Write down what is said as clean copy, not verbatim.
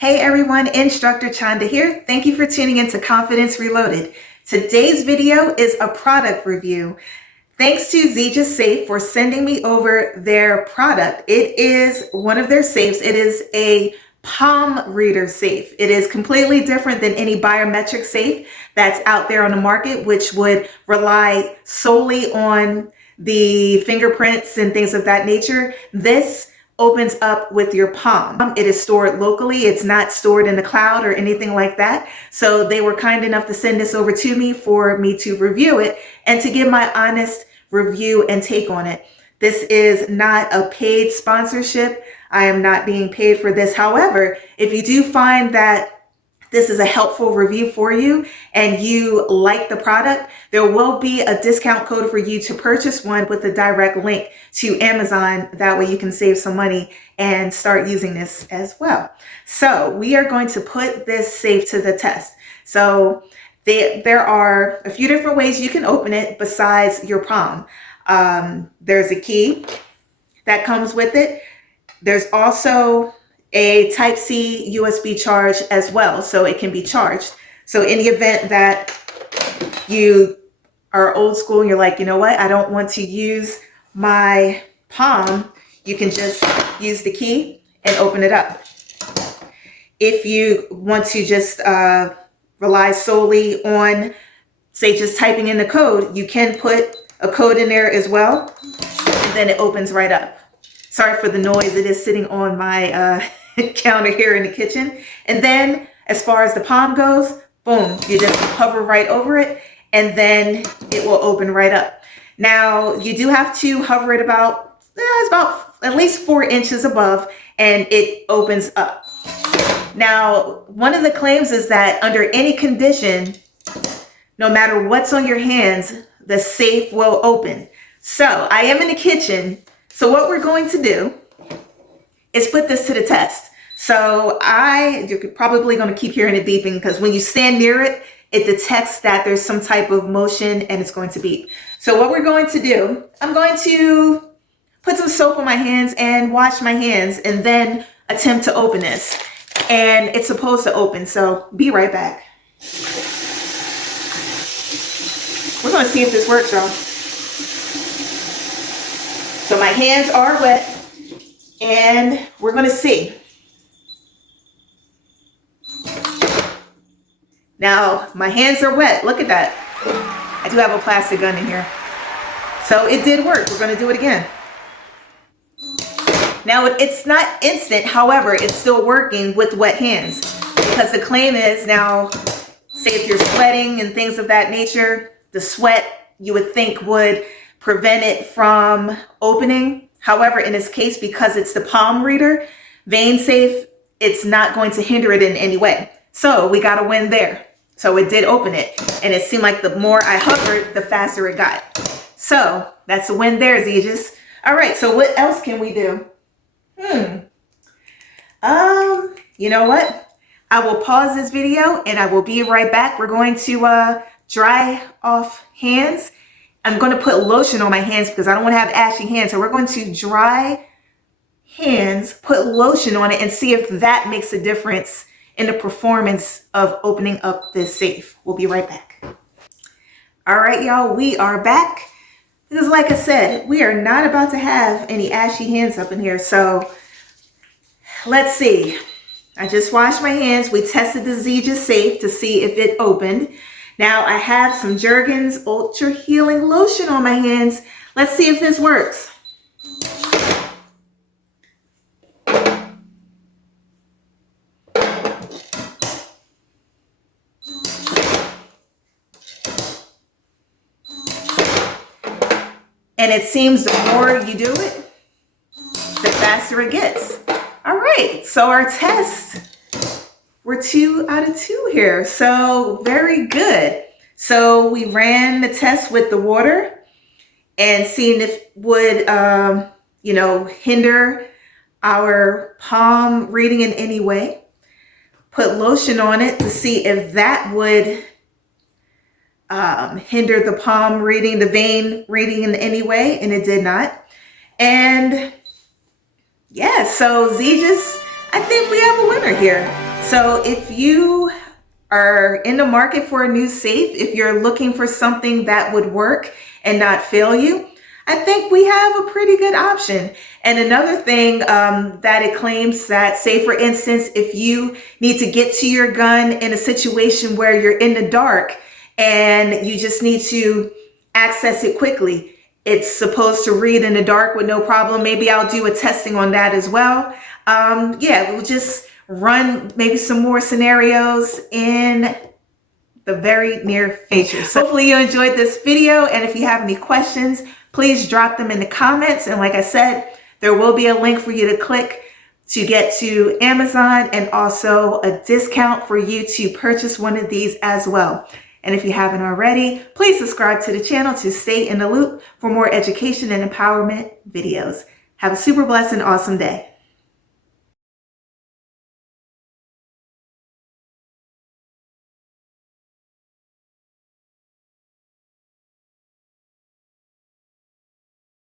Hey everyone, Instructor Chanda here. Thank you for tuning in to Confidence Reloaded. Today's video is a product review. Thanks to XEGIS Safe for sending me over their product. It is one of their safes. It is a palm reader safe. It is completely different than any biometric safe that's out there on the market, which would rely solely on the fingerprints and things of that nature. This opens up with your palm. It is stored locally. It's not stored in the cloud or anything like that. So they were kind enough to send this over to me for me to review it and to give my honest review and take on it. This is not a paid sponsorship. I am not being paid for this. However, if you do find that this is a helpful review for you and you like the product, there will be a discount code for you to purchase one with a direct link to Amazon. That way you can save some money and start using this as well. So we are going to put this safe to the test. So there are a few different ways you can open it besides your palm. There's a key that comes with it. There's also a Type-C USB charge as well, so it can be charged. So in the event that you are old school and you're like, you know what, I don't want to use my palm, you can just use the key and open it up. If you want to just rely solely on, say, just typing in the code, you can put a code in there as well, and then it opens right up. Sorry for the noise, it is sitting on my counter here in the kitchen. And then as far as the palm goes, boom, you just hover right over it and then it will open right up. Now you do have to hover it about, it's about at least 4 inches above and it opens up. Now, one of the claims is that under any condition, no matter what's on your hands, the safe will open. So I am in the kitchen. So what we're going to do is put this to the test. So you're probably going to keep hearing it beeping because when you stand near it, it detects that there's some type of motion and it's going to beep. So what we're going to do, I'm going to put some soap on my hands and wash my hands and then attempt to open this. And it's supposed to open, so be right back. We're going to see if this works, y'all. So my hands are wet and we're going to see. Now, my hands are wet. Look at that. I do have a plastic gun in here. So it did work. We're going to do it again. Now, it's not instant. However, it's still working with wet hands because the claim is now, say if you're sweating and things of that nature, the sweat you would think would prevent it from opening. However, in this case, because it's the palm reader, vein safe, it's not going to hinder it in any way. So we got a win there. So it did open it. And it seemed like the more I hovered, the faster it got. So that's a win there, XEGIS. All right, so what else can we do? You know what? I will pause this video and I will be right back. We're going to dry off hands. I'm going to put lotion on my hands because I don't want to have ashy hands. So we're going to dry hands, put lotion on it and see if that makes a difference in the performance of opening up this safe. We'll be right back. All right, y'all, we are back. Because like I said, we are not about to have any ashy hands up in here. So let's see. I just washed my hands. We tested the XEGIS Safe to see if it opened. Now I have some Jergens Ultra Healing Lotion on my hands. Let's see if this works. And it seems the more you do it, the faster it gets. All right, so our tests were 2 out of 2 here. So very good. So we ran the test with the water and seeing if it would, hinder our palm reading in any way. Put lotion on it to see if that would hinder the palm reading, the vein reading in any way, and it did not. And yeah, so XEGIS, I think we have a winner here. So if you are in the market for a new safe, if you're looking for something that would work and not fail you, I think we have a pretty good option. And another thing that it claims that, say for instance, if you need to get to your gun in a situation where you're in the dark and you just need to access it quickly, it's supposed to read in the dark with no problem. Maybe I'll do a testing on that as well. Yeah, we'll just run maybe some more scenarios in the very near future. So hopefully you enjoyed this video, and if you have any questions, please drop them in the comments. And like I said, there will be a link for you to click to get to Amazon, and also a discount for you to purchase one of these as well. And if you haven't already, please subscribe to the channel to stay in the loop for more education and empowerment videos. Have a super blessed and awesome day.